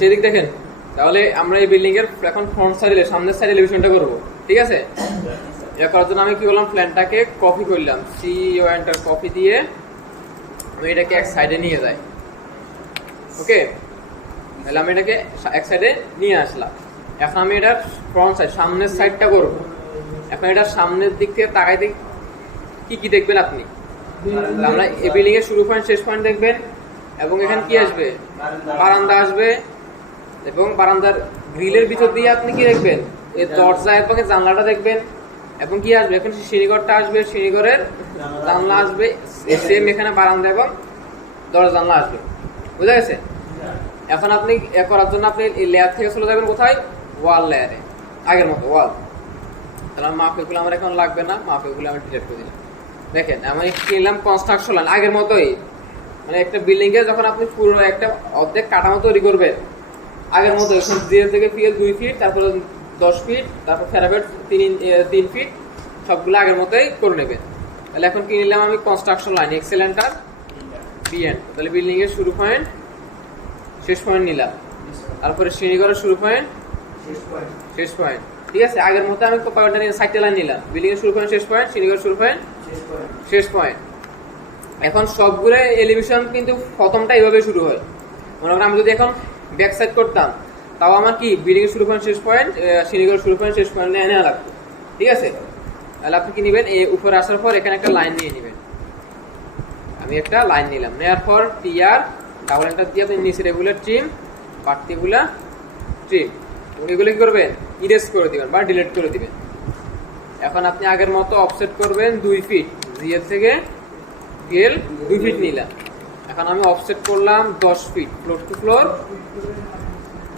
সেদিক দেখেন। তাহলে আমরা এই বিল্ডিং এর এখন ফ্রন্ট সাইডে সামনের সাইড এলিভেশনটা করব, ঠিক আছে? এটা করার জন্য আমি কি করলাম, প্ল্যানটাকে কপি করলাম, সিও এন্টার কপি দিয়ে আমি এটাকে এক সাইডে নিয়ে যাই। ওকে, তাহলে আমি এটাকে এক সাইডে নিয়ে আসলাম। এখন আমি এটার ফ্রন্ট সাইড সামনের সাইডটা করব। এখন এটার সামনের দিক থেকে তাকাইতে কি কি দেখবেন আপনি? আমরা এই বিল্ডিং এর শুরু পয়েন্ট শেষ পয়েন্ট দেখবেন, এবং এখানে কি আসবে, বারান্দা আসবে, এবং বারান্দার গ্রিলের ভিতর দিয়ে আপনি কি দেখবেন, এই দরজা এবং জানলাটা দেখবেন, এবং কি আসবে, এখন সিঁড়িঘরটা আসবে, সিঁড়িঘরের জানলা আসবে, সেম এখানে বারান্দা এবং দরজা জানলা আসবে। বুঝা গেছে? এখন আপনি করার জন্য আপনি এই লেয়ার থেকে চলে যাবেন কোথায়, ওয়াল লেয়ারে, আগের মতো ওয়াল। তাহলে মাপগুলো আমার এখন লাগবে না, মাপগুলো আমি ডিলিট করে দিলাম। দেখেন আমি কিনলাম কনস্ট্রাকশন লাইন আগের মতোই, মানে একটা বিল্ডিং এ যখন আপনি পুরো একটা অর্ধেক কাঠামো তৈরি করবেন আগের মতো, জিরো থেকে পিএল 2 ফিট, তারপর 10 ফিট, তারপর ফেরাবেট 3 ফিট, সবগুলো আগের মতোই করে নেবেন। তাহলে এখন কি নিলাম আমি, কনস্ট্রাকশন লাইন এক্সেলেন্টার বিএন। তাহলে বিল্ডিং এর শুরু পয়েন্ট শেষ পয়েন্ট নিলাম, তারপরে শ্রেণীঘরের শুরু পয়েন্ট শেষ পয়েন্ট, ঠিক আছে? আগের মতো আমি পয়েন্টটা নিয়ে সাইডটা লাইন নিলাম, বিল্ডিং এর শুরু পয়েন্ট শেষ পয়েন্ট, শ্রেণীঘরের শুরু পয়েন্ট শেষ পয়েন্ট। এখন সবগুলো এলিভেশন কিন্তু প্রথমটা এইভাবে শুরু হয়। মনে করেন আমি যদি এখন ব্যাক সাইড করতাম, তাও আমার কি বিল্ডিং এর শুরু পয়েন্ট শেষ পয়েন্ট, শ্রেণীঘরের শুরু পয়েন্ট শেষ পয়েন্ট এনে লাগতো, ঠিক আছে? তাহলে আপনি কি নেবেন, এই উপরে আসার পর এখানে একটা লাইন নিয়ে নেবেন। আমি একটা লাইন নিলাম, নেওয়ার পর টিআর ডাবল এন্টার দিয়ে আপনি নিচে রেগুলার ট্রিম, পার্টিকুলার ট্রিম, এগুলো কি করবেন, ইরেজ করে দিবেন বা ডিলিট করে দিবেন। এখন আপনি আগের মতো অফসেট করবেন 2 ফিট, জিএর থেকে পিএল 2 ফিট নিলাম। এখন আমি অফসেট করলাম 10 feet, floor to floor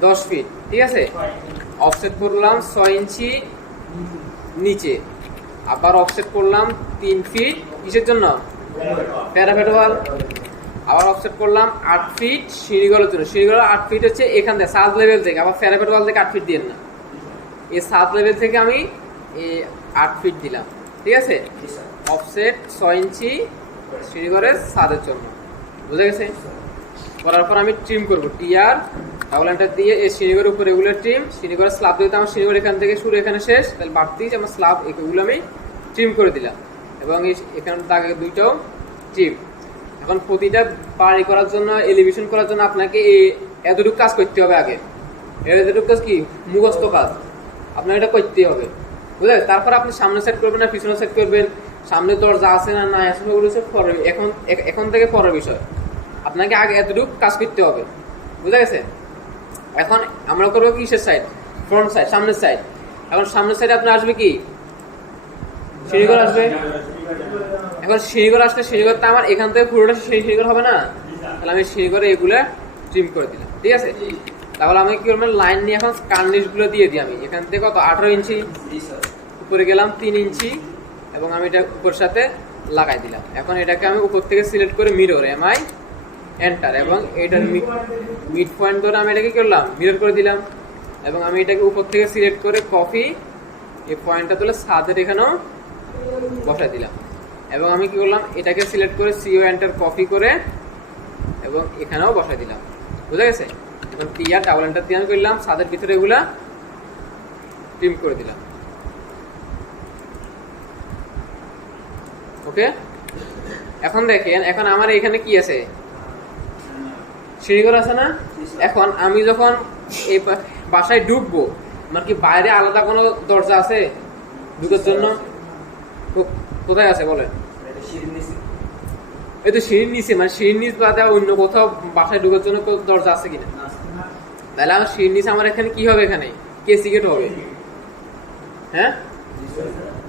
10 feet, ঠিক আছে? অফসেট করলাম 6 ইঞ্চি নিচে, আবার অফসেট করলাম 3 ফিট, কিসের জন্য, প্যারাপেট ওয়াল। আবার অফসেট করলাম 8 ফিট সিঁড়িঘরের জন্য, সিঁড়িঘরের 8 ফিট হচ্ছে এখান থেকে সাত লেভেল থেকে, আবার প্যারাপেট ওয়াল থেকে 8 ফিট দিয়ে না, এই 7 লেভেল থেকে আমি 8 ফিট দিলাম, ঠিক আছে? অফসেট 6 ইঞ্চি সিঁড়িঘরের ছাদের জন্য। বুঝা গেছে? করার পর আমি ট্রিম করবো, টিআর ডাবল এন্টার দিয়ে এই সিঁড়িঘরের উপর রেগুলার ট্রিম, সিঁড়িঘরের স্ল্যাব দিতে আমার সিঁড়িঘর এখান থেকে শুরু এখানে শেষ, তাহলে বাড়তি আমার স্ল্যাব এগুলো আমি ট্রিম করে দিলাম, এবং এখানে দাগে দুইটাও ট্রিম। এখন প্রতিটা বাড়ি করার জন্য, এলিভেশন করার জন্য আপনাকে এই এতটুকু কাজ করতে হবে। আগে এতটুকু কাজ কি, মুখস্থ কাজ, আপনার এটা করতেই হবে, বুঝলেন? তারপর আপনি সামনে সেট করবেন না পিছনে সেট করবেন, সামনে দরজা আছে না নাই আছে, ওগুলো এখন থেকে পরের বিষয়। আপনাকে আগে এতটুকু কাজ করতে হবে, বুঝা গেছে? এখন আমরা করবো কিসের সাইড, ফ্রন্ট সাইড, সামনের সাইড। এখন সামনের সাইডে আপনার আসবে কি, সিঁড়িঘর আসবে। এখন সিঁড়িঘর আসলে সিঁড়িঘরটা আমার এখান থেকে পুরোটা সিঁড়িঘর হবে না, তাহলে আমি সিঁড়িঘরে এগুলো ট্রিম করে দিলাম, ঠিক আছে? তাহলে আমি কি করবো, লাইন নিয়ে এখন কার্নিশ গুলো দিয়ে দিই। আমি এখান থেকে কত 18 ইঞ্চি উপরে গেলাম 3 ইঞ্চি, এবং আমি এটা উপর সাথে লাগাই দিলাম। এখন এটাকে আমি উপর থেকে সিলেক্ট করে মিরর এমআই এন্টার, এবং এটার মিড পয়েন্ট ধরে আমি এটাকে করলাম মিরর করে দিলাম, এবং আমি এটাকে উপর থেকে সিলেক্ট করে কপি এই পয়েন্টটা তুলে ছাদের এখানেও বসাই দিলাম, এবং আমি কি করলাম, এটাকে সিলেক্ট করে সিও এন্টার কপি করে এবং এখানেও বসাই দিলাম। বুঝা গেছে? এখন টিআর ডাবল এন্টার দিয়ে আমি করলাম ছাদের ভিতরে এগুলা ট্রিম করে দিলাম। ওকে, এখন দেখেন, এখন আমার এখানে কি আছে, সিঁড়িঘর আছে না? এখন আমি যখন এই বাসায় ঢুকবো, আমার কি বাইরে আলাদা কোনো দরজা আছে ঢুকার জন্য? কোথায় আছে বলেন? এই তো সিঁড়ির নিচে, মানে সিঁড়ির নিচ বাদে অন্য কোথাও বাসায় ঢুকার জন্য দরজা আছে কিনা? তাহলে আমার সিঁড়ির নিচে আমার এখানে কি হবে, এখানে কেসি গেট হবে। হ্যাঁ,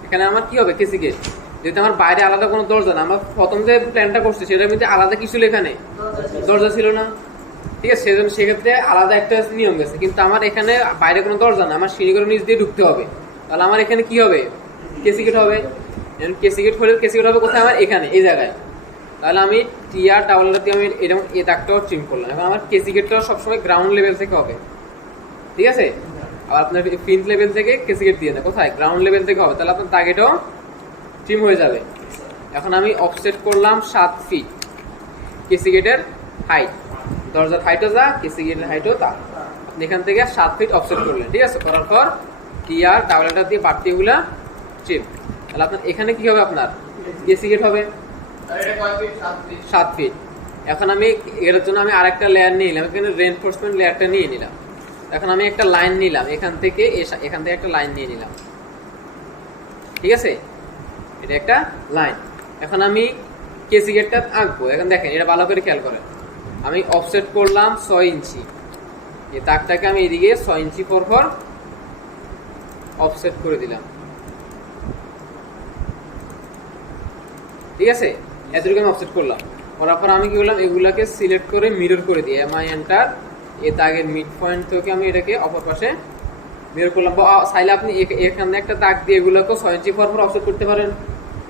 এখানে আমার কি হবে, কেসি গেট। যেহেতু আমার বাইরে আলাদা কোনো দরজা না, আমরা প্রথম যে প্ল্যানটা করছি সেটার মধ্যে আলাদা কিছু এখানে দরজা ছিল না, ঠিক আছে? সেজন্য সেক্ষেত্রে আলাদা একটা নিয়ম গেছে, কিন্তু আমার এখানে বাইরে কোনো দরজা না, আমার সিঁড়িঘরের নিচ দিয়ে ঢুকতে হবে। তাহলে আমার এখানে কি হবে, কেসি গেট হবে। কেসি গেট হলে কেসি গেট হবে কোথায়, আমার এখানে এই জায়গায়। তাহলে আমি টিআর ডাবল এন্টার দিয়ে আমি এরকম এই দাগটাও ট্রিম করলাম। এখন আমার কেসি গেটটা সবসময় গ্রাউন্ড লেভেল থেকে হবে, ঠিক আছে? আর আপনার ফিন্থ লেভেল থেকে কেসি গেট দিয়ে না, কোথায়, গ্রাউন্ড লেভেল থেকে হবে। তাহলে আপনার দাগেটাও ট্রিম হয়ে যাবে। এখন আমি অফসেট করলাম 7 ফিট কেসি গেটের হাইট, দরজার হাইটও যা, কেসি গেটের হাইটও তা। আপনি এখান থেকে 7 ফিট অফসেট করলেন, ঠিক আছে। করার পর টিআর ডাবল এন্টার দিয়ে বাড়তি এগুলা চিপ, তাহলে আপনার এখানে কি হবে, আপনার কেসি গেট হবে 7 ফিট। এখন আমি এর জন্য আমি আরেকটা লেয়ার নিয়ে নিলাম, এখানে রেইনফোর্সমেন্ট লেয়ারটা নিয়ে নিলাম। এখন আমি একটা লাইন নিলাম, এখান থেকে একটা লাইন নিয়ে নিলাম, ঠিক আছে। এটা একটা লাইন। এখন আমি কেসি গেটটা আঁকবো। এখন দেখেন, এটা ভালো করে খেয়াল করেন। আমি অফসেট করলাম 6 ইঞ্চি, এই দাগটাকে আমি এদিকে 6 ইঞ্চি পর অফসেট করে দিলাম, ঠিক আছে। এতটুকু আমি অফসেট করলাম। করার পর আমি কি করলাম, এগুলাকে সিলেক্ট করে মিরর করে দিই, এমআই এন্টার। এই দাগের মিড পয়েন্ট থেকে আমি এটাকে অপর পাশে মিরর করলাম। চাইলে আপনি এখানে একটা দাগ দিয়ে এগুলোকে 6 ইঞ্চি পর অফসেট করতে পারেন,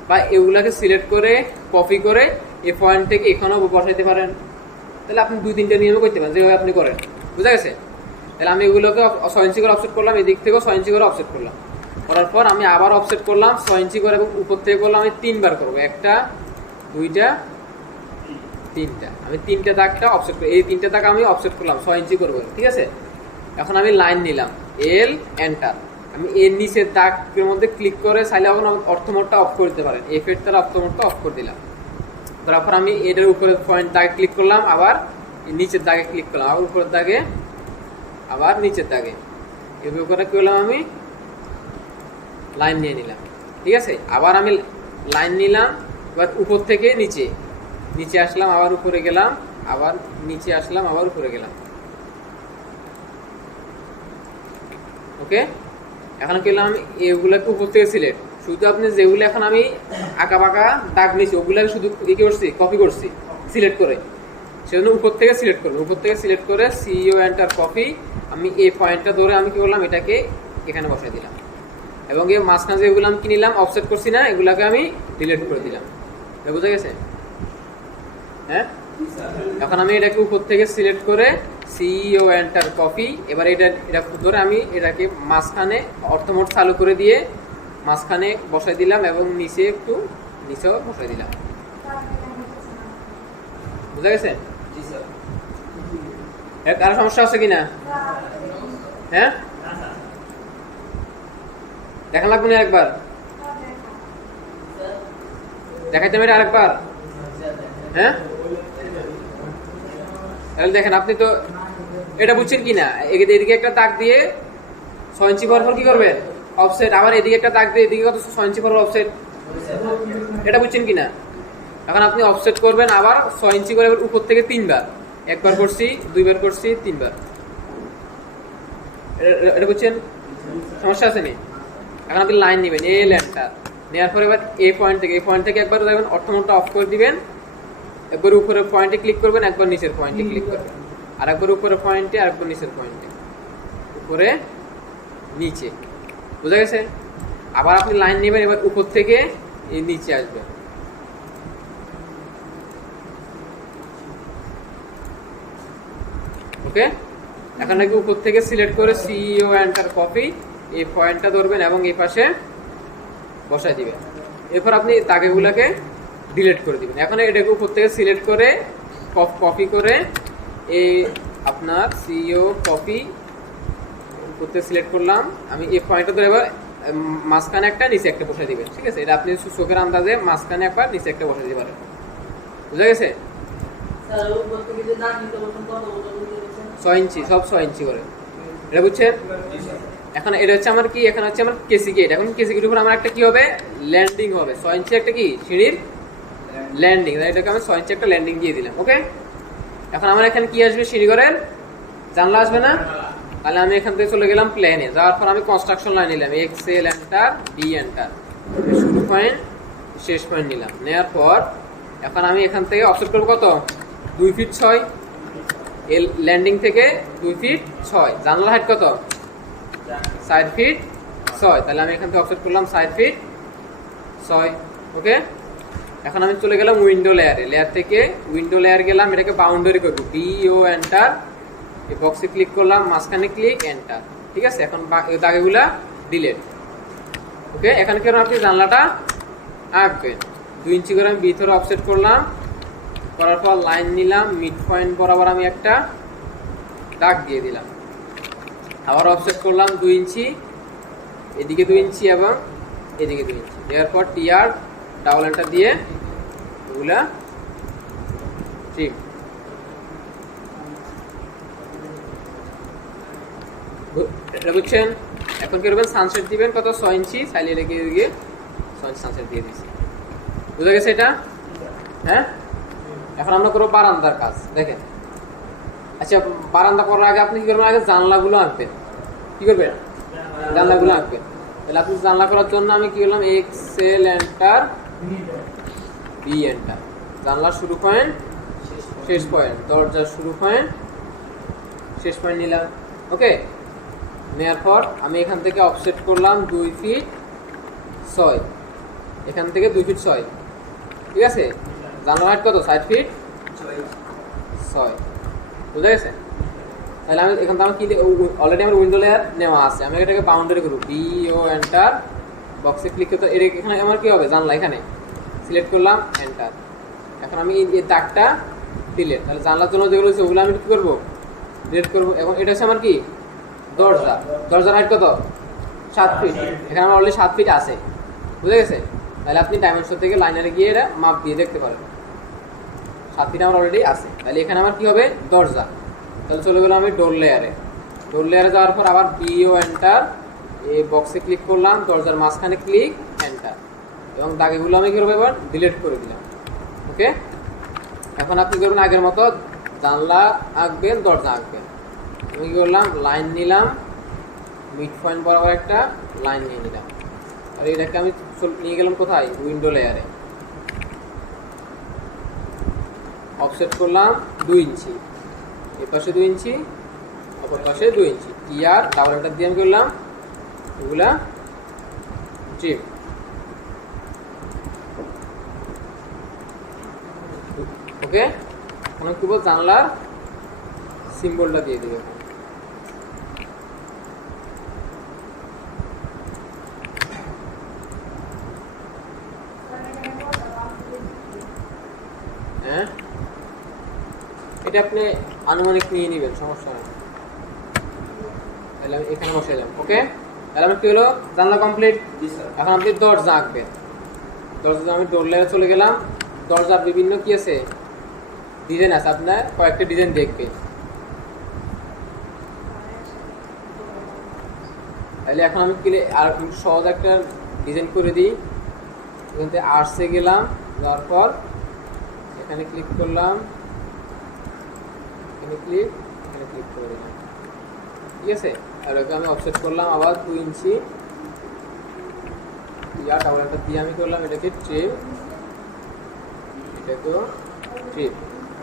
বা এগুলাকে সিলেক্ট করে কপি করে এই পয়েন্ট থেকে এখানেও বসাইতে পারেন। তাহলে আপনি 2-3টা নিয়মে করতে পারেন, যেভাবে আপনি করেন, বুঝা গেছে। তাহলে আমি এগুলোকে 6 ইঞ্চি করে অফসেট করলাম, এদিক থেকেও 6 ইঞ্চি করে অফসেট করলাম। করার পর আমি আবার অফসেট করলাম 6 ইঞ্চি করে, এবং উপর থেকে করলাম আমি 3বার করবো, 1টা 2টা 3টা। আমি 3টে দাগটা অফসেট করি, এই 3টে দাগ আমি অফসেট করলাম 6 ইঞ্চি করবো, ঠিক আছে। এখন আমি লাইন নিলাম, এল এন্টার। আমি এর নিচের দাগের মধ্যে ক্লিক করে চাইলে এখন অর্থমোডটা অফ করে দিতে পারেন, এফ এর তার অর্থমোডটা অফ করে দিলাম। তারপর আমি এটার উপরে পয়েন্ট দাগে ক্লিক করলাম, আবার নিচের দাগে ক্লিক করলাম, আবার উপরের দাগে, আবার নিচের দাগে, এভাবে করে কি করলাম, আমি লাইন নিয়ে নিলাম, ঠিক আছে। আবার আমি লাইন নিলাম, এবার উপর থেকে নিচে আসলাম, আবার উপরে গেলাম, আবার নিচে আসলাম, আবার উপরে গেলাম, ওকে। এখন কি করলাম, আমি এগুলাকে উপর থেকে সিলেক্ট, শুধু আপনি যেগুলো এখন আমি আঁকা বাঁকা দাগ নিয়েছি ওগুলাকে শুধু কি করছি, কপি করছি সিলেক্ট করে, সেজন্য উপর থেকে সিলেক্ট করবো। উপর থেকে সিলেক্ট করে সিও এন্টার কপি, আমি এই পয়েন্টটা ধরে আমি কি করলাম, এটাকে এখানে বসাই দিলাম, এবং এই মাঝখানে যেগুলো আমি কি নিলাম অফসেট করছি না, এগুলাকে আমি ডিলিট করে দিলাম। বুঝা গেছে? হ্যাঁ। এখন আমি এটাকে উপর থেকে সিলেক্ট করে সিও এন্টার কপি, এবার এটা ধরে আমি এটাকে মাঝখানে অর্থমোড চালু করে দিয়ে মাঝখানে বসাই দিলাম, এবং নিচেও বসাই দিলাম। বুঝা গেছে? কারো সমস্যা আছে কিনা? হ্যাঁ, দেখা লাগবে না একবার, দেখাইতে হবে আরেকবার। হ্যাঁ, তাহলে দেখেন, আপনি তো এটা বুঝছেন কিনা, এদিকে একটা দাগ দিয়ে 6 ইঞ্চি পর কি করবেন, অফসেট। আবার এদিকে একটা দাগ দিয়ে এদিকে কত 6 ইঞ্চি পর অফসেট, এটা বুঝছেন কিনা। এখন আপনি অফসেট করবেন আবার 6 ইঞ্চি করে, উপর থেকে 3বার, একবার করছি, 2বার করছি, 3বার। এটা বুঝছেন? সমস্যা আছে নি? এখন আপনি লাইন নেবেন, এই লাইনটা নেওয়ার পরে এবার এই পয়েন্ট থেকে একবার দেখবেন অর্থমোডটা অফ করে দিবেন, একবার উপরের পয়েন্টে ক্লিক করবেন, একবার নিচের পয়েন্টে ক্লিক করবেন, আর একবার উপরের পয়েন্টে, আর একবার নিচের পয়েন্টে, উপরে নিচে। বুঝা গেছে? আবার আপনি লাইন নেবেন, এবার উপর থেকে এই নিচে আসবে, ওকে। এখন নাকি উপর থেকে সিলেক্ট করে সিও এন্টার কপি, এই পয়েন্টটা ধরবেন এবং এই পাশে বসাই দিবেন। এরপর আপনি দাগেগুলোকে ডিলিট করে দিবেন। এখন এটাকে উপর থেকে সিলেক্ট করে কপি করে এই আপনার সিও কপি উপর থেকে সিলেক্ট করলাম, আমি এই পয়েন্টটা ধরে এবার মাঝখানে একটা নিচে একটা বসাই দিবেন, ঠিক আছে। এটা আপনি চোখের আন্দাজে মাঝখানে একবার নিচে একটা বসাই দিতে পারেন। বুঝা গেছে? 6 ইঞ্চি, সব 6 ইঞ্চি করে, এটা বুঝছেন? এখন এটা হচ্ছে আমার কি, এখন হচ্ছে আমার কেসি গেট। এখন কেসি গেটের উপর আমার একটা কি হবে, ল্যান্ডিং হবে। 6 ইঞ্চি একটা কি সিঁড়ির ল্যান্ডিং, এটাকে আমি 6 ইঞ্চি একটা ল্যান্ডিং দিয়ে দিলাম, ওকে। এখন আমার এখানে কি আসবে, সিঁড়ি ঘরের জানলা আসবে না? তাহলে আমি এখান থেকে চলে গেলাম প্ল্যানে, যাওয়ার পর আমি কনস্ট্রাকশন লাইন নিলাম, এক্সেল এন্টার, ডি এন্টার, শুরু পয়েন্ট শেষ পয়েন্ট নিলাম। নেওয়ার পর এখন আমি এখান থেকে অফসেট করবো কত, 2 ফিট 6, এর ল্যান্ডিং থেকে 2 ফিট 6, জানলার হাইট কত, 4 ফিট 6, তাহলে আমি এখান থেকে অফসেট করলাম 4 ফিট 6, ওকে। এখন আমি চলে গেলাম উইন্ডো লেয়ারে, লেয়ার থেকে উইন্ডো লেয়ার গেলাম, এটাকে বাউন্ডারি করবো, বিও এন্টার, এই বক্সে ক্লিক করলাম, মাঝখানে ক্লিক এন্টার, ঠিক আছে। এখন দাগেগুলা ডিলিট, ওকে। এখানে কেন আপনি জানলাটা আঁকবেন, 2 ইঞ্চি করে আমি ভিতরে অফসেট করলাম, করার পর লাইন নিলাম, মিড পয়েন্ট বরাবর আমি একটা দাগ দিয়ে দিলাম। আবার অফসেট করলাম 2 ইঞ্চি, এদিকে 2 ইঞ্চি এবং এদিকে 2 ইঞ্চি। দেওয়ার পর টিআর ডাবল এন্টার দিয়ে এগুলা ট্রিম। এটা বুঝছেন? এখন কি করবেন, সানসেট দিবেন কত, 6 ইঞ্চি, সাইলে রেখে দিয়ে 6 ইঞ্চি সানসেট দিয়ে দিচ্ছি। বুঝা গেছে এটা? হ্যাঁ, এখন আমরা করবো বারান্দার কাজ। দেখেন, আচ্ছা বারান্দা করার আগে আপনি কি করবেন, আগে জানলাগুলো আঁকবেন। কি করবেন, জানলাগুলো আঁকবেন। তাহলে আপনি জানলা করার জন্য আমি কি করলাম, এক্সেল এন্টার, বি এন্টার। জানলার শুরু পয়েন্ট, শেষ পয়েন্ট, দরজার শুরু পয়েন্ট, শেষ পয়েন্ট নিলাম। ওকে, নেওয়ার পর আমি এখান থেকে অফসেট করলাম 2 ফিট 6, এখান থেকে 2 ফিট 6। ঠিক আছে, জানলার হাইট কত, 7 ফিট 6। বুঝা গেছে? তাহলে আমি এখান থেকে আমার কি, অলরেডি আমার উইন্ডো লেয়ার নেওয়া আছে, আমি এটাকে বাউন্ডারি করব, বি ও এন্টার, বক্সে ক্লিক করতে এখানে আমার কি হবে, জানলা এখানে সিলেক্ট করলাম, এন্টার। এখন আমি এই দাগটা ডিলিট, তাহলে জানলার জন্য যেগুলো আছে ওগুলো আমি কি করবো, ডিলিট করবো। এবং এটা হচ্ছে আমার কি, দরজা। দরজার হাইট কত, 7 ফিট, এখানে আমার অলরেডি 7 ফিট আছে। বুঝে গেছে? তাহলে আপনি ডাইমেনশন থেকে লাইনারে গিয়ে এটা মাপ দিয়ে দেখতে পারেন, 7 ফিট আমার অলরেডি আছে। তাহলে এখানে আমার কি হবে, দরজা। তাহলে চলে গেলাম আমি ডোর লেয়ারে। ডোর লেয়ারে যাওয়ার পর আবার বিও এন্টার, এই বক্সে ক্লিক করলাম, দরজার মাঝখানে ক্লিক, এন্টার। এবং দাগেগুলো আমি কি করবো, এবার ডিলিট করে দিলাম। ওকে, এখন আপনি করবেন আগের মতো, জানলা আঁকবেন, দরজা আঁকবেন। আমি কি করলাম, লাইন নিলাম, মিড পয়েন্ট বরাবর একটা লাইন নিয়ে নিলাম। আর এটাকে আমি নিয়ে গেলাম কোথায়, উইন্ডো লেয়ারে। অফসেট করলাম 2 ইঞ্চি, এ পাশে 2 ইঞ্চি, অপর পাশে 2 ইঞ্চি। টিআর ডাবল এন্টার দিয়ে আমি করলাম এগুলা ট্রিম। ওকে, এখন কি বল, জানলার সিম্বলটা দিয়ে দিবে। হ্যাঁ, এটা আপনি আনুমানিক নিয়ে নেবেন, সমস্যা নেই। তাহলে আমি এখানে বসে যাব। ওকে, তাহলে আমি কি হলো, জানলা কমপ্লিট। এখন আপনি দরজা আঁকবেন। দরজা আমি ডোর লেয়ারে চলে গেলাম। দরজার বিভিন্ন কি আছে, ডিজাইন আছে, আপনার কয়েকটা ডিজাইন দেখবেন। তাহলে এখন আমি আর সহজ একটা ডিজাইন করে দিই। এখান থেকে আর্টসে গেলাম, যাওয়ার পর এখানে ক্লিক করলাম, এখানে ক্লিক করে দিলাম। ঠিক আছে, আর ওকে আমি অফসেট করলাম আবার 2 ইঞ্চি, ডাবল এন্টার দিয়ে আমি করলাম এটাকে ট্রিম, এটাকেও ট্রিম।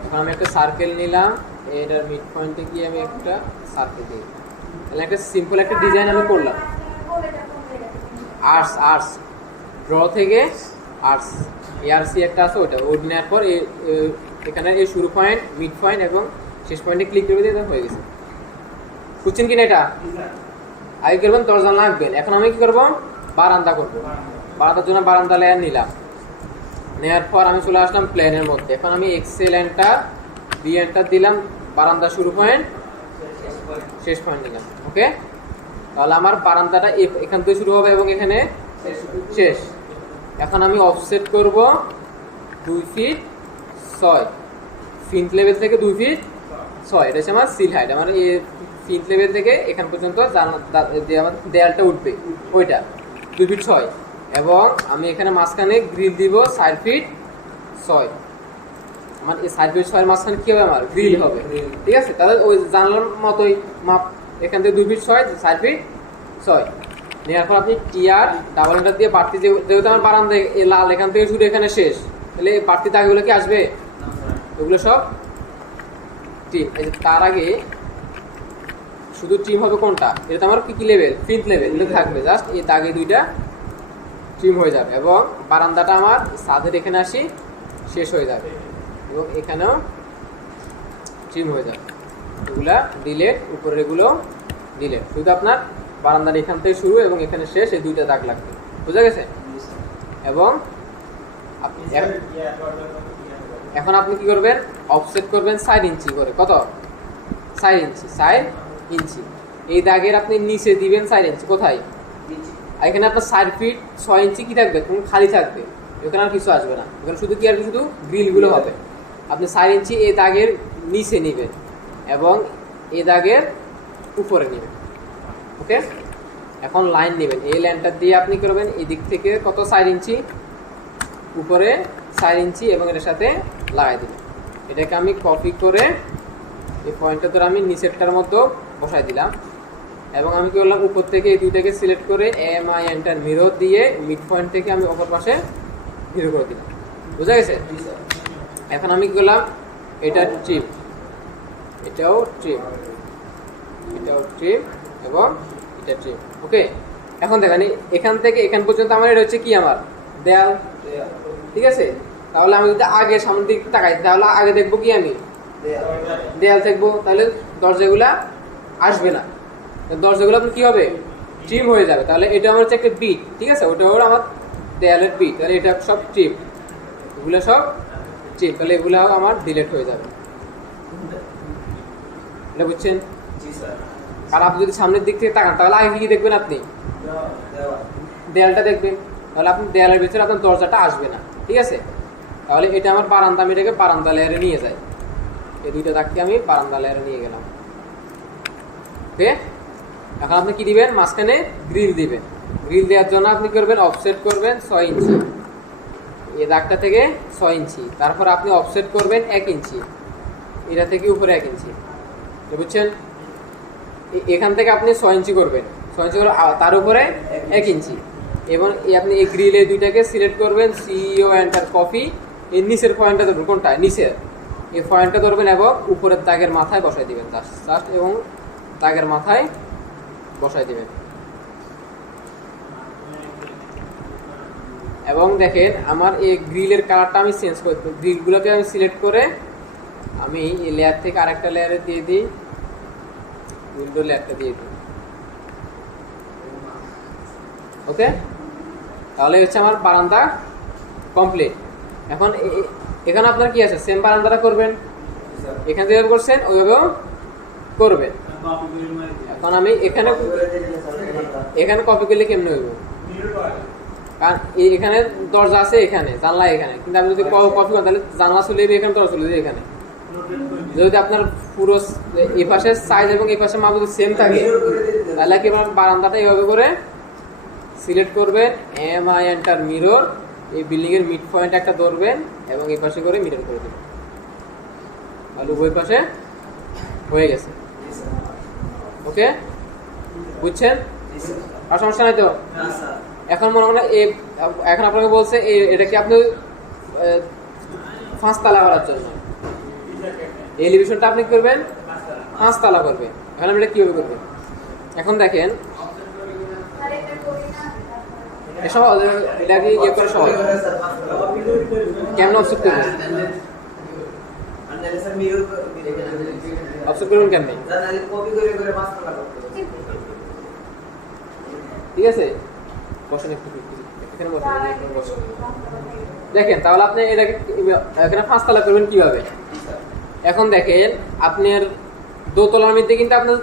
এখন আমি একটা সার্কেল নিলাম, এটার মিড পয়েন্টে গিয়ে আমি একটা সার্কেল দিই। তাহলে একটা সিম্পল একটা ডিজাইন আমি করলাম। আর্টস ড্র থেকে আর্টস, এআরসি একটা আছে, ওটা নেওয়ার পর এখানে এই শুরু পয়েন্ট, মিড পয়েন্ট এবং শেষ পয়েন্টে ক্লিক করে দিয়ে হয়ে গেছে। বুঝছেন কিনা? এটা আগে করবেন, দরজা আঁকবেন। এখন আমি কি করবো, বারান্দা করবো। বারান্দার জন্য বারান্দা লেয়ার নিলাম, নেওয়ার পর আমি চলে আসলাম প্লেনের মধ্যে। এখন আমি এক্সেল এন্টার, বি এন্টার দিলাম, বারান্দা শুরু পয়েন্ট, শেষ পয়েন্ট দিলাম। ওকে, তাহলে আমার বারান্দাটা এখান থেকে শুরু হবে এবং এখানে শেষ। এখন আমি অফসেট করব 2 ফিট 6, ফিন্ট লেভেল থেকে 2 ফিট 6। এটা হচ্ছে আমার সিল হাইট। আমার এই ফিন্ট লেভেল থেকে এখান পর্যন্ত যে আমার দেয়ালটা উঠবে ওইটা 2 ফিট 6। এবং আমি এখানে মাঝখানে গ্রিল দিব 4 ফিট 6। আমার এই 4 ফিট 6 এর মাঝখানে কি হবে, আমার গ্রিল হবে। ঠিক আছে, তাহলে ওই জানলার মতোই মাপ, এখান থেকে 2 ফিট 6, 4 ফিট 6। নেওয়ার পর আপনি টিআর ডাবল এন্টার দিয়ে বাড়তি, যেহেতু আমার বারান্দা এই লাল এখান থেকে শুরু এখানে শেষ, তাহলে এই বাড়তি দাগগুলো কি আসবে, ওগুলো সব টিম। তার আগে শুধু টিম হবে কোনটা, এটা তো আমার কি লেভেল, ফিফথ লেভেল, এটা থাকবে। জাস্ট এই দাগে 2টা টিম হয়ে যাবে এবং বারান্দাটা আমার ছাদের এখানে আসি শেষ হয়ে যাবে এবং এখানেও টিম হয়ে যাবে। এগুলা ডিলেট, উপরের এগুলো ডিলেট। শুধু আপনার বারান্দার এখান থেকে শুরু এবং এখানে শেষ, এই 2টা দাগ লাগবে। বুঝা গেছে? এবং এখন আপনি কি করবেন, অফসেট করবেন 4 ইঞ্চি করে। কত? 4 ইঞ্চি, 4 ইঞ্চি। এই দাগের আপনি নিচে দিবেন 4 ইঞ্চি। কোথায়? এখানে আপনার 4 ফিট 6 ইঞ্চি কি থাকবে, খালি থাকবে, এখানে আর কিছু আসবে না। এখানে শুধু কি আসবে, শুধু গ্রিলগুলো হবে। আপনি 4 ইঞ্চি এই দাগের নিচে নেবেন এবং এই দাগের উপরে নেবেন। ওকে, এখন লাইন নেবেন, এই লাইনটা দিয়ে আপনি করবেন এই দিক থেকে কত, 4 ইঞ্চি উপরে 4 ইঞ্চি এবং এটার সাথে লাগাই দিবেন। এটাকে আমি কপি করে এই পয়েন্টটা ধরে আমি নিচেরটার মধ্যে বসাই দিলাম এবং আমি কি করলাম, উপর থেকে এই দুইটাকে সিলেক্ট করে এমআই এন্টার মিরর দিয়ে মিড পয়েন্ট থেকে আমি অপর পাশে জিরো করে দিলাম। বুঝা গেছে? এখন আমি কি করলাম, এটা ট্রিপ, এটাও ট্রিপ, এটাও ট্রিপ এবং এটা ট্রিপ। ওকে, এখন দেখেন এখান থেকে এখান পর্যন্ত আমার এটা হচ্ছে কি, আমার দেয়াল। ঠিক আছে, তাহলে আমি যদি আগে সামনের দিক তাকাই তাহলে আগে দেখবো কি, আমি দেয়াল দেখবো, তাহলে দরজাগুলা আসবে না, দরজাগুলো আপনি কি হবে, ট্রিম হয়ে যাবে। তাহলে এটা আমার হচ্ছে একটা বিট। ঠিক আছে, ওটা হলো আমার দেয়ালের বিট, তাহলে এটা সব ট্রিপ, এগুলো সব ট্রিপ, তাহলে এগুলো আমার ডিলিট হয়ে যাবে। এটা বুঝছেন? আর আপনি যদি সামনের দিক থেকে তাকান তাহলে আগে কি দেখবেন, আপনি দেয়ালটা দেখবেন, তাহলে আপনি দেয়ালের ভিতরে আপনার দরজাটা আসবে না। ঠিক আছে, তাহলে এটা আমার বারান্দা, আমি এটাকে বারান্দা লেয়ারে নিয়ে যাই। এই দুইটা দাগকে আমি বারান্দা লেয়ারে নিয়ে গেলাম। ওকে, এখন আপনি কি দিবেন, মাঝখানে গ্রিল দিবেন। গ্রিল দেওয়ার জন্য আপনি করবেন, অফসেট করবেন 6 ইঞ্চি, এই দাগটা থেকে 6 ইঞ্চি, তারপর আপনি অফসেট করবেন 1 ইঞ্চি, এটা থেকে উপরে 1 ইঞ্চি। বুঝছেন? এখান থেকে আপনি 6 ইঞ্চি করবেন, 6 ইঞ্চি করে তার উপরে 1 ইঞ্চি এবং আপনি এই গ্রিলে দুইটাকে সিলেক্ট করবেন, সিও এন্টার কপি, এর নিচের পয়েন্টটা ধরবেন, কোনটা নিচের এই পয়েন্টটা ধরবেন এবং উপরের দাগের মাথায় বসাই দিবেন, জাস্ট এবং দাগের মাথায় বসাই দিবেন। এবং দেখেন আমার এই গ্রিলের কালারটা আমি চেঞ্জ করতে, গ্রিলগুলোকে আমি সিলেক্ট করে আমি এই লেয়ার থেকে আরেকটা লেয়ারে দিয়ে দিই, উইন্ডো লেয়ারটা দিয়ে দিই। ওকে, তাহলে হচ্ছে আমার বারান্দা কমপ্লিট। এখন এখানে আপনার কি আছে, সেম বারান্দাটা করবেন, এখানে যেভাবে করছেন ওইভাবেও করবেন। এখন আমি এখানে কপি করলে কেমনে হইব, কারণ এখানে দরজা আছে, এখানে জানলা, এখানে কিন্তু আমি যদি কপি করি তাহলে জানলা চলে যাবে, এখানে দরজা চলে যাবে এখানে। যদি আপনার পুরো এই পাশের সাইজ এবং এই পাশের মাপ যদি সেম থাকে তাহলে কি আপনার বারান্দাটা এইভাবে করে সিলেক্ট করবেন, এমআই এন্টার মিরর, এই বিল্ডিং এর মিড পয়েন্ট একটা ধরবেন এবং এই পাশে করে মিরর করে দেবেন, তাহলে উভয় পাশে হয়ে গেছে। ওকে, বুঝছেন? আর সমস্যা নাই তো? এখন মনে হয় এখন আপনাকে বলছে এটা কি আপনি 5 তালা করার জন্য এই এলিভেশনটা আপনি করবেন 5 তালা করবেন। এখন আপনি এটা কিভাবে করবেন? এখন দেখেন সহজ, এটা কি ইয়ে করে সহজ, কেমন অফসেট করবেন, অফসেট করবেন কেমনে? ঠিক আছে, বসেন একটু, এখানে বসেন। দেখেন তাহলে আপনি এটাকে এখানে 5 তালা করবেন কিভাবে। এখন দেখেন আপনার দোতলার মধ্যে কিন্তু আপনার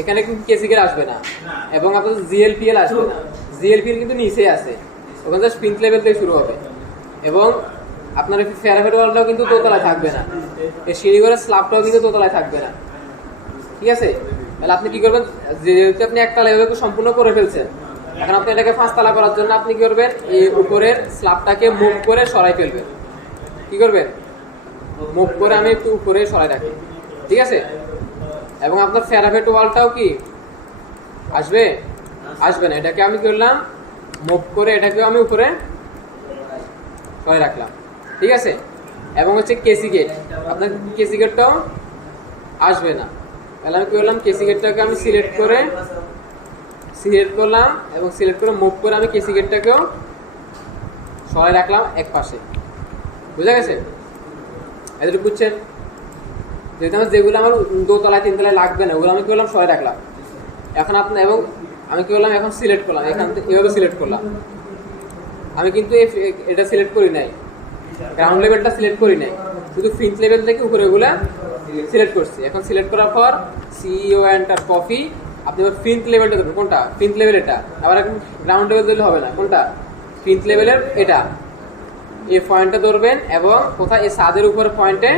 এখানে কিন্তু কেসিকেল আসবে না এবং আপনার জিএলপিএল আসবে না, জিএলপিএল কিন্তু নিচে আছে, ওখানে জাস্ট প্রিন্ট লেভেল থেকে শুরু হবে এবং আপনার ফেরাফেট ওয়ালটাও কিন্তু দোতলায় থাকবে না, এই সিঁড়িঘরের স্ল্যাবটাও কিন্তু দোতলায় থাকবে না। ঠিক আছে, তাহলে আপনি কি করবেন, যেহেতু আপনি একতলা এভাবে সম্পূর্ণ করে ফেলছেন, এখন আপনি এটাকে 5 তালা করার জন্য আপনি কি করবেন, এই উপরের স্ল্যাবটাকে মুভ করে সরাই ফেলবেন। কি করবেন, মুভ করে আমি একটু উপরে সরাই রাখি। ঠিক আছে, এবং আপনার ফেরাফেট ওয়ালটাও কি আসবে, আসবে না, এটাকে আমি করলাম মুভ করে এটাকে আমি উপরে সরাই রাখলাম। ঠিক আছে, এবং হচ্ছে কেসি গেট, আপনার কেসি গেটটাও আসবে না, তাহলে আমি কি করলাম, কেসি গেটটাকে আমি সিলেক্ট করলাম এবং সিলেক্ট করে মুভ করে আমি কেসি গেটটাকেও সরাই রাখলাম এক পাশে। বুঝা গেছে? এতটুকু বুঝছেন? যেহেতু আমার যেগুলো আমার 2 তলায় 3 তলায় লাগবে না ওগুলো আমি কি করলাম, সরাই রাখলাম। এখন আপনি এবং আমি কি করলাম, এখন সিলেক্ট করলাম, এখান থেকে এভাবে সিলেক্ট করলাম। আমি কিন্তু এটা সিলেক্ট করি নাই, গ্রাউন্ড লেভেলটা সিলেক্ট করি নাই, শুধু ফিন্থ লেভেল থেকে উপরে ওগুলা সিলেক্ট করছি। এখন সিলেক্ট করার পর সিইও এন্টার কপি, আপনি এবার ফিন্থ লেভেলটা দেবেন। কোনটা? ফিন্থ লেভেল এটা। আবার এখন গ্রাউন্ড লেভেল দিলে হবে না, কোনটা? ফিন্থ লেভেলের এটা। এই পয়েন্টটা ধরবেন এবং কোথায়? এই ছাদের উপরে পয়েন্টে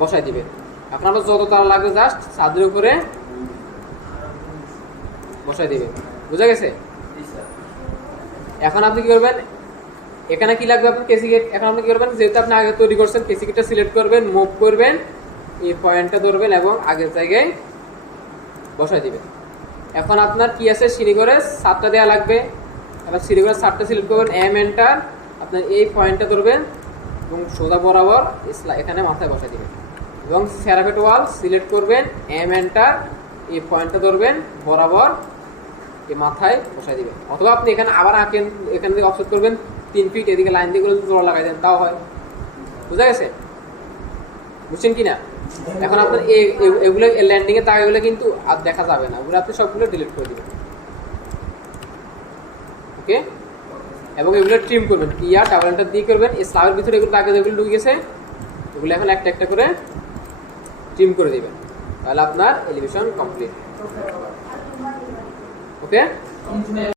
বসাই দিবেন। এখন আপনার যত তার লাগবে জাস্ট ছাদের উপরে বসাই দিবেন। বুঝা গেছে? এখন আপনি কি করবেন? এখানে কি লাগবে আপনার? কেসিকেট। এখন আপনি কি করবেন? যেহেতু আপনি আগে তৈরি করছেন, কেসিকেটটা সিলেক্ট করবেন, মুভ করবেন, এই পয়েন্টটা ধরবেন এবং আগের জায়গায় বসাই দিবেন। এখন আপনার কি আছে? সিঁড়ি করে 7টা দেওয়া লাগবে। এবার সিঁড়ি করে 7টা সিলেক্ট করবেন, এম এন্টার, আপনার এই পয়েন্টটা ধরবেন এবং সোজা বরাবর এখানে মাথায় বসাই দিবেন এবং সেরাফেট ওয়াল সিলেক্ট করবেন, এম এন্টার, এই পয়েন্টটা ধরবেন বরাবর এই মাথায় বসাই দিবেন। অথবা আপনি এখানে আবার আঁকেন, এখান থেকে অফসেট করবেন 3 ফিট, এদিকে লাইন দিয়ে জোড়া লাগাই দেন, তাও হয়। বুঝা গেছে? বুঝছেন কিনা? এখন আপনার এগুলো ল্যান্ডিং এর তাগগুলো কিন্তু আর দেখা যাবে না, ওগুলো আপনি সবগুলো ডিলিট করে দিবেন। ওকে? এবং এগুলো ট্রিম করবেন, ইয়ার ডাবল এন্টার দিয়ে করবেন। এই স্ল্যাবের ভিতরে এগুলো দাগে যেগুলো ঢুকে গেছে ওগুলো এখন একটা একটা করে ট্রিম করে দিবেন। তাহলে আপনার এলিভেশন কমপ্লিট। ওকে?